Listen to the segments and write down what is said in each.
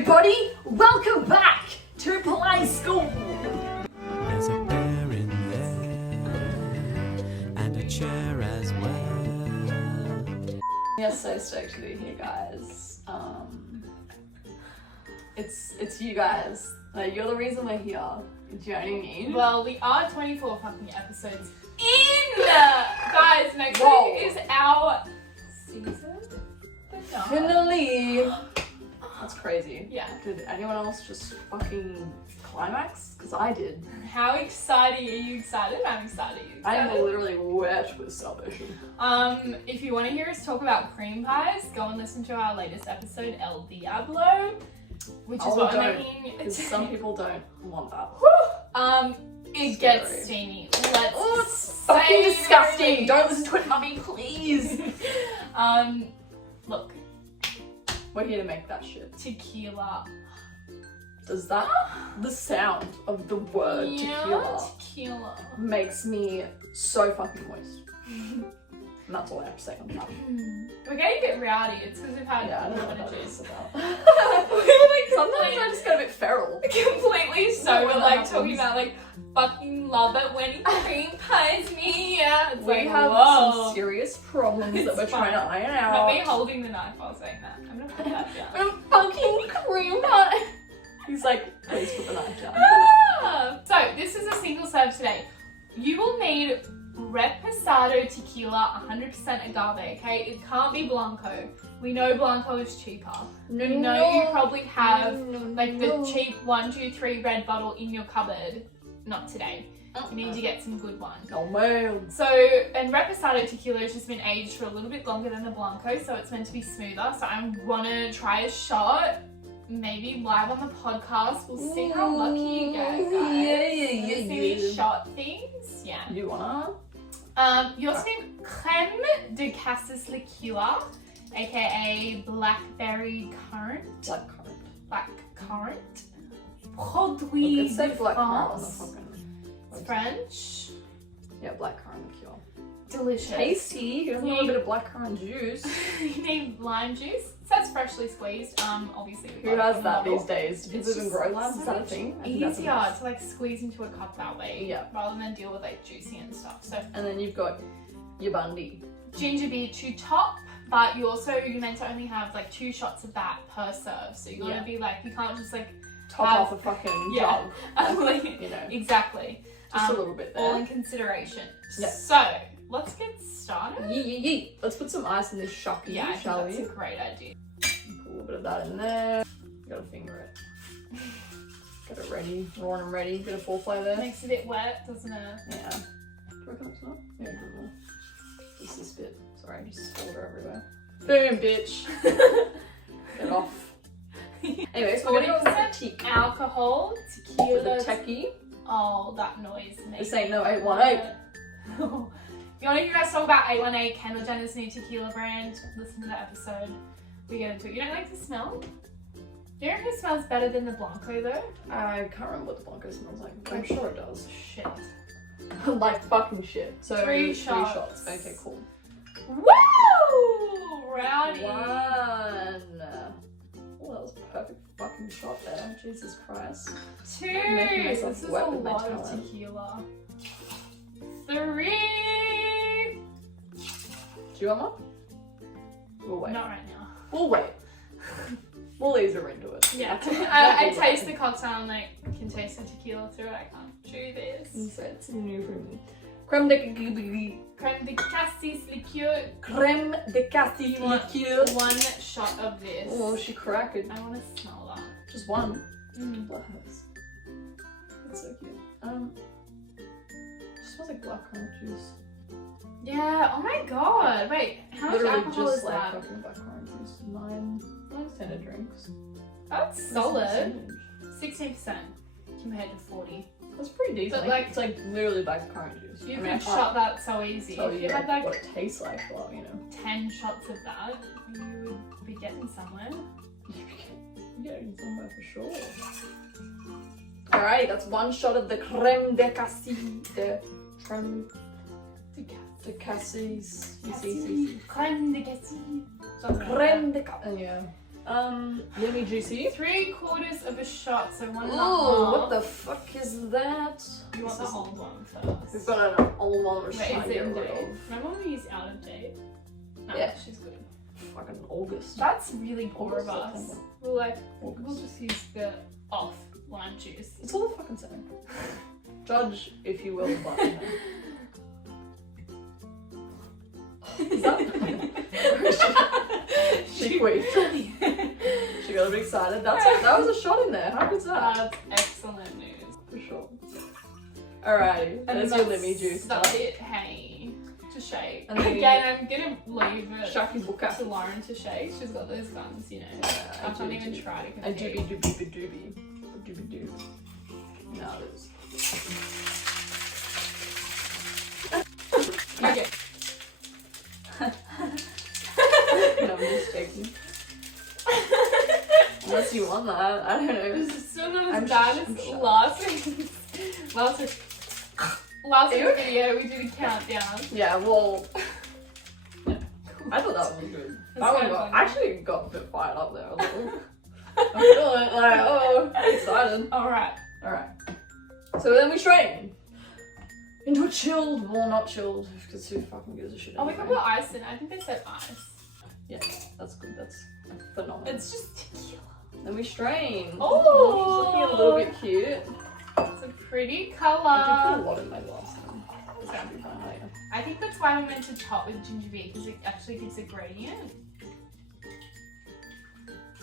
everybody! Welcome back to Play School! There's a bear in there, and a chair as well. We are so stoked to be here, guys. It's you guys. Like, you're the reason we're here. Do you know what I mean? Well, we are 24 fucking episodes in! Guys, next week is our season finale! That's crazy. Yeah. Did anyone else just fucking climax? Because I did. How exciting are you excited? I'm excited. Are you excited? I'm literally wet with salvation. If you want to hear us talk about cream pies, go and listen to our latest episode, El Diablo, which is what I'm making. Because some people don't want that. It gets steamy. Let's it's fucking disgusting. Really. Don't listen to it, mummy, please. Look. We're here to make that shit. Tequila. Does that, the sound of the word tequila makes me so fucking moist. And that's all I have to say on that. We're getting a bit rowdy. It's because we've had I a don't know lot what of that juice. is about. Sometimes I just get a bit feral. Completely So sober, when like that talking happens. about like fucking love it when he cream pies me. Yeah, it's We like, have whoa. some serious problems that we're trying to iron out. Not me holding the knife while saying that. I'm gonna put that down. I'm fucking cream pie. He's like, please put the knife down. So this is a single serve today. You will need reposado tequila, 100% agave. Okay, it can't be blanco. We know blanco is cheaper. No, You know you probably have the cheap 1, 2, 3 red bottle in your cupboard. Not today. You need to get some good one. Oh man. So, and reposado tequila has just been aged for a little bit longer than the blanco, so it's meant to be smoother. So I want to try a shot, maybe live on the podcast. We'll see how lucky you get, guys. Yeah. These shot things. Yeah. You wanna? You also need crème de cassis liqueur, aka blackberry currant. Black Black currant. currant. Produit It said de black currant on the France. fucking. It's French. Yeah, black currant liqueur. Delicious. Tasty. You have a little bit of black currant juice. You need lime juice. So that's freshly squeezed. Obviously. Who has that these days? Do people even grow limes? Is that a thing? I think that's a Easier thing. to like squeeze into a cup that way. Yeah. Rather than deal with like juicy and stuff. So And then you've got your bundy. ginger beer to top, but you're meant to only have like 2 shots of that per serve. So you gotta be like, you can't just like Top have, off a fucking jug. like, You know. exactly. Just a little bit All there. in consideration. Yeah. So let's get started. Yee. Let's put some ice in this shoppy, Yeah, I think shall that's we? a great idea. Put a little bit of that in there. Gotta finger it. Get it ready. Raw and ready. Bit of foreplay there. Makes it a bit wet, doesn't it? Yeah. Do you reckon it's not? Yeah, a bit more. Just this bit. Sorry, I just spilled it everywhere. Boom, bitch. Get off. Anyways, we're gonna go with the teak. Alcohol, For tequila. the techie. Oh, that noise. This ain't no 818. You want to hear us talk about 818, Kendall Jenner's new tequila brand? Listen to that episode. We get into it. You don't like the smell? Do you reckon it smells better than the Blanco though? I can't remember what the Blanco smells like, but I'm sure it does. Shit. Like fucking shit. So 3 shots. Okay, cool. Woo! Rowdy. 1. Oh, that was a perfect fucking shot there. Jesus Christ. 2. Making myself This is a wet with my lot of talent. tequila. 3. Do you want one? We'll wait. Not right now. We'll wait. We'll ease her into it. Yeah. That's I taste the cocktail and like can taste the tequila through it. I can't do this. So it's new for me. Crème de Crème de cassis liqueur. Crème de cassis You want liqueur. 1 shot of this. Oh, she cracked it. I want to smell that. Just one. Mm. What hers? It's so cute. It smells like black currant juice. Yeah. Oh my god. Wait. How much Literally alcohol just is like that? fucking black currant juice. 9 standard drinks. That's solid. 16% compared to 40. That's pretty decent. But, like- it's like literally black currant juice. You I mean, I could can't shot that so easy. tell If you you had like what it tastes like, well, you know. 10 shots of that, you would be getting somewhere. You're getting somewhere for sure. Alright, that's 1 shot of the crème de cassis. The crème de cassis. Crème de cassis. Crème de cassis. Yeah. Lemmy juicy. 3/4 of a shot, so 1.5. Oh, what the fuck is that? You want the old one first. We've got an old one which Wait, trying is to it get in rid date? of. My mum used out of date. No, Yeah. she's good. Fucking August. That's really poor of August, us. September. We'll like, August. we'll just use the off lime juice. It's all the fucking same. Judge if you will, but you know. Is that? she queefed. She got a bit excited. That was a shot in there. How good's that? That's excellent news. For sure. Alrighty, And there's your Lemmy juice. That's it, hey. To shake. And then Again, I'm gonna leave it Shaki Booker. to Lauren to shake. She's got those guns, you know. Yeah, I can't even try to A compete. doobie. No, it is. Okay. No, I'm just joking. Unless you want that, I don't know. This is still not I'm as bad I'm as shocked. last week's Ew. video. We did a countdown. Yeah, well, I thought that one was good. That's That one kinda got, fun. actually got a bit fired up there. I was like, oh, I'm feeling it, like, oh, I'm excited. Alright. Alright. So then we strain into a chilled, well, not chilled, because who fucking gives a shit Oh, we anyway. can put ice in. I think they said ice. Yeah, that's good, that's phenomenal. It's just tequila. Then we strain. Oh. She's looking a little bit cute. It's a pretty I did colour. put a lot in my glass then. It's gonna be fine later. I think that's why we meant to top with ginger beer because it actually gives a gradient.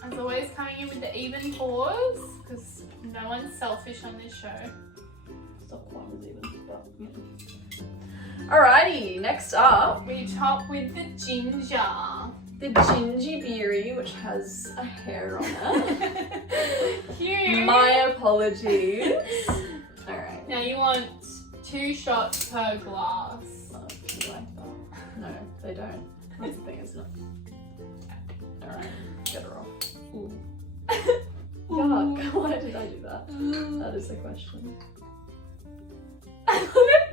As always, coming in with the even pours because no one's selfish on this show. It's not quite as even, but you know. Alrighty, next up, We top with the ginger. the gingy beery, which has a hair on it. Cute. My apologies. Alright. Now you want 2 shots per glass. Oh, you like that? No, they don't. That's the thing, isn't it? Alright, get her off. Ooh. Yuck, why did I do that? That is the question.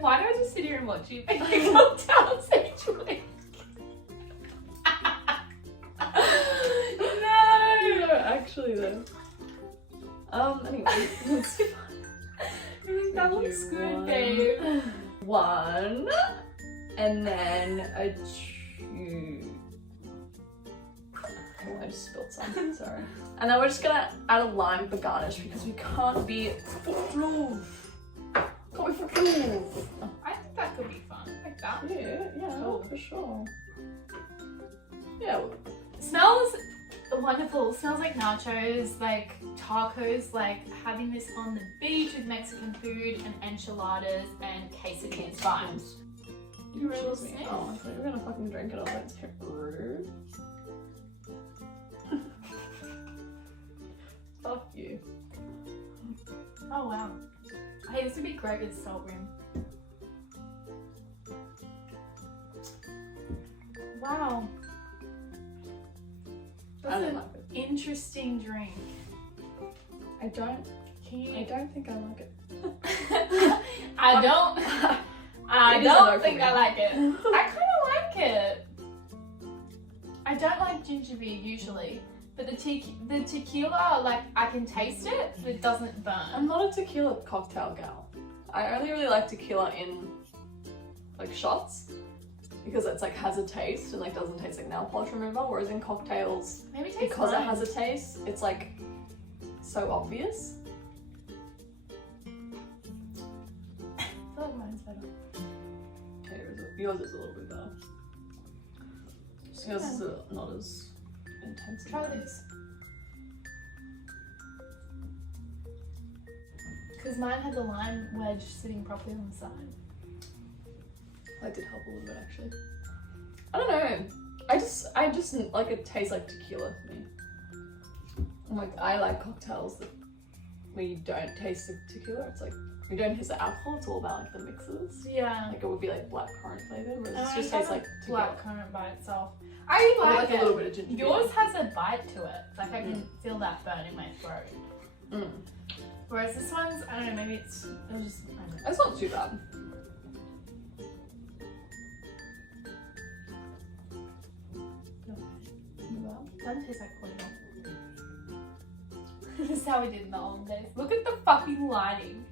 Why do I just sit here and watch you make cocktails each week? No! Actually though. Anyway, that's fine. That looks good, babe. 1, and then a 2. Oh, I just spilled something, sorry. And then we're just gonna add a lime for garnish because we can't be footloose. Can't be footloose. I think that could be fun. Like that. Yeah, Cool. for sure. Yeah, well, Smells wonderful. Smells like nachos, like tacos, like having this on the beach with Mexican food and enchiladas and quesadillas vibes. You ready to excuse me. sniff? Oh, I thought you were gonna fucking drink it. I was like, it's rude. Fuck you. Oh wow. Hey, this would be great with salt rim. Wow. I That's don't an like it. interesting drink. I don't Can you? think I like it. I don't. I It is a no don't for think me. I like it. I kind of like it. I don't like ginger beer usually, but the tequila, like I can taste it, but it doesn't burn. I'm not a tequila cocktail gal. I only really like tequila in like shots because it's like has a taste and like doesn't taste like nail polish remover, whereas in cocktails, Maybe it tastes because it fine. has a taste, it's like so obvious. I feel like mine's better. Yours is a little bit better. Yours is not as intense. Try this. Because mine had the lime wedge sitting properly on the side. That did help a little bit actually. I don't know. I just like it tastes like tequila to me. I'm like, I like cocktails that where you don't taste the tequila. It's like you don't taste the alcohol. It's all about like the mixes. Yeah. Like it would be like blackcurrant flavored, whereas I it just have tastes like tequila. blackcurrant by itself. I Or like like it. a little bit of ginger beer. Yours has a bite to it. Like I can feel that burn in my throat. Mm. Whereas this one's, I don't know, maybe it's just, I don't know. It's not too bad. Doesn't taste like cordial. This is how we did in the old days. Look at the fucking lighting.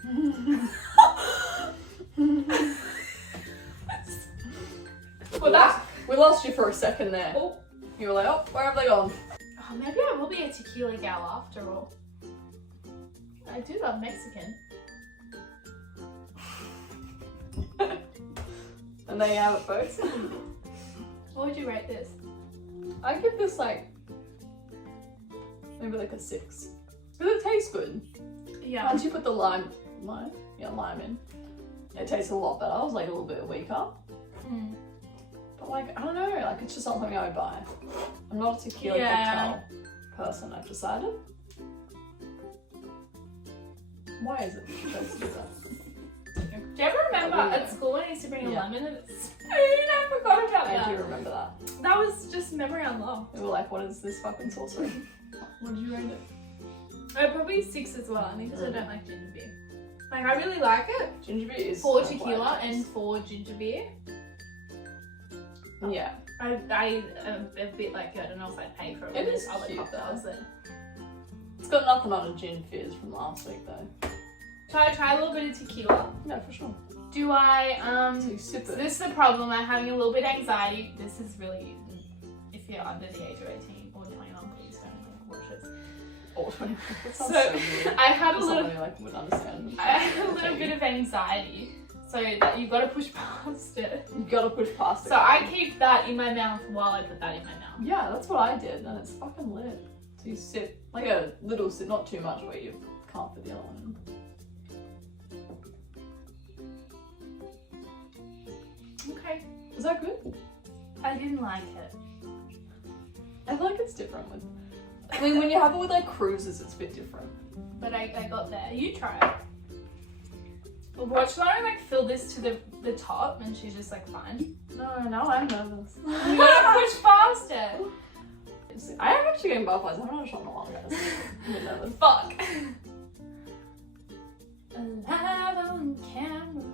Well, that. We lost you for a second there. Oh. You were like, oh, where have they gone? Oh, maybe I will be a tequila gal after all. I do love Mexican. And there you have it, folks. What would you rate this? I give this like maybe like a 6. Because it tastes good. Yeah. Once you put the lime in, it tastes a lot better. I was like a little bit weaker. Mm. But like, I don't know, like it's just not something I would buy. I'm not a tequila cocktail person, I've decided. Why is it supposed to do that? Do you ever remember at school when I used to bring a lemon and it's spoon? I forgot about that. I do remember that. That was just memory unlocked. We were like, what is this fucking sorcery? What did you rate it? Probably 6 as well, I think, because I don't like ginger beer. Like, I really like it. Ginger beer is For so tequila flavorous. and for ginger beer. Yeah. I am a bit like, I don't know if I'd pay for it. It is other cute, cocktails though. then. It's got nothing on a gin fizz from last week though. So I try a little bit of tequila. Yeah, for sure. Do I, So you sip so it. this is the problem, I'm having a little bit of anxiety. This is really, if you're under the age of 18 or 21, please don't watch this. Or 20. That sounds So, so weird. I had a For little, someone who like would understand. I had a little bit of anxiety. So that you've got to push past it. You gotta push past it. So I keep that in my mouth while I put that in my mouth. Yeah, that's what I did, and it's fucking lit. So you sip, like a little sip, not too much where you can't fit the other one in. Okay. Is that good? I didn't like it. I feel like it's different with. I mean, when you have it with like cruises, it's a bit different. But I got there. You try it. Watch Lauren like fill this to the top and she's just like fine. No, now I'm nervous. You gotta push past it. I am actually getting butterflies. I haven't had a shot in a while, guys. I'm a bit nervous. Fuck. Alive on camera.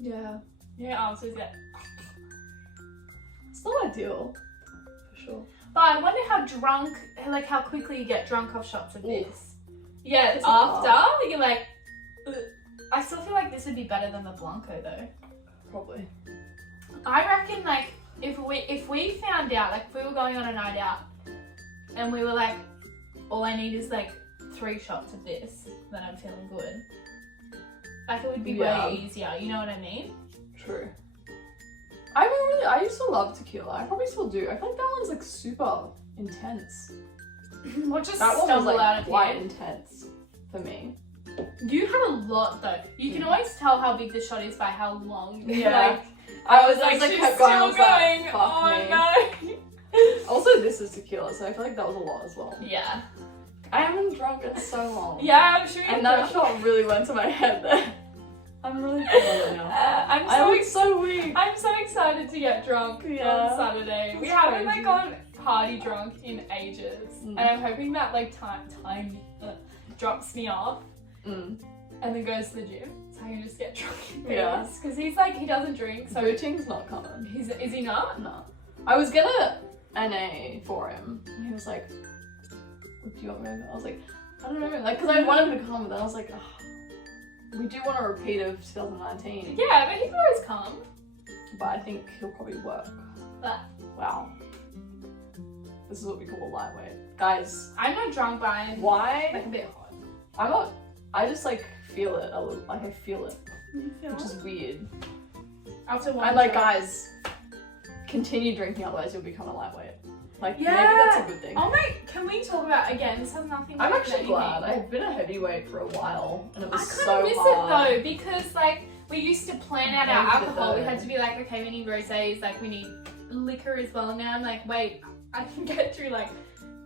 Yeah. Yeah, so yeah. It's not ideal, for sure. But I wonder how drunk, like how quickly you get drunk off shots of this. Yeah, It's after hard. you're like, ugh. I still feel like this would be better than the Blanco though. Probably. I reckon like if we found out, like if we were going on a night out and we were like, all I need is like 3 shots of this, then I'm feeling good. Like it would be way easier, you know what I mean? True. I mean, really, I used to love tequila. I probably still do. I feel like that one's like super intense. What just That one was stumble like out of quite here? intense for me. You had a lot though. You can always tell how big the shot is by how long. Yeah. Like, I was like, like she's kept going. I was still like, going. fuck Oh me. no. Also, this is tequila, so I feel like that was a lot as well. Yeah. I haven't drunk in so long. Yeah, I'm sure you And that shot really went to my head there. I'm really feeling it now. I look so weak. I'm so excited to get drunk on Saturday. We It's haven't crazy. like gone party drunk in ages, and I'm hoping that like time drops me off and then goes to the gym, so I can just get drunk in peace. Yeah. Because he's like he doesn't drink, so Booting's not coming. is he not? No. I was gonna NA for him, and he was like, "Do you want me to go?" I was like, "I don't know," like, because I wanted him to come, but then I was like, "Ugh, we do want a repeat of 2019." Yeah, but he can always come. But I think he'll probably work. But Wow. This is what we call a lightweight. Guys, I'm not drunk, but I'm why? like a bit hot. I'm not, I just like feel it a little, like I feel it, You which is weird. After one I'm like, shot. guys, continue drinking, otherwise you'll become a lightweight. Like, Yeah. maybe that's a good thing. Oh my, can we talk about, again, this has nothing to I'm do actually with glad. anything. I've been a heavyweight for a while, and it I was kind so of miss hard. it though, because like, we used to plan out our Hated alcohol. We it. had to be like, okay, we need rosés, like we need liquor as well. Now I'm like, wait, I can get through like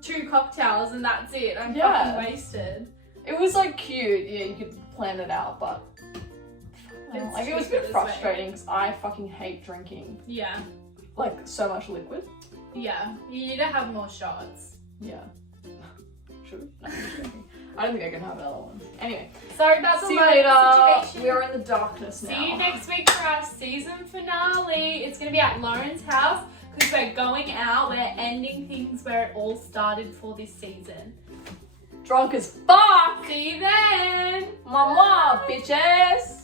2 cocktails and that's it. I'm Yeah. fucking wasted. It was like cute, yeah, you could plan it out, but It's like it was a tricky bit this way. frustrating because I fucking hate drinking Yeah, like so much liquid. yeah. You need to have more shots. Yeah. Should we? No, I'm just joking. I don't think I can have another one. Anyway, Sorry about the see you lighting later. situation. We are in the darkness now. See you next week for our season finale. It's going to be at Lauren's house. Because we're going out, we're ending things where it all started for this season. Drunk as fuck. See you then. Mama, bitches.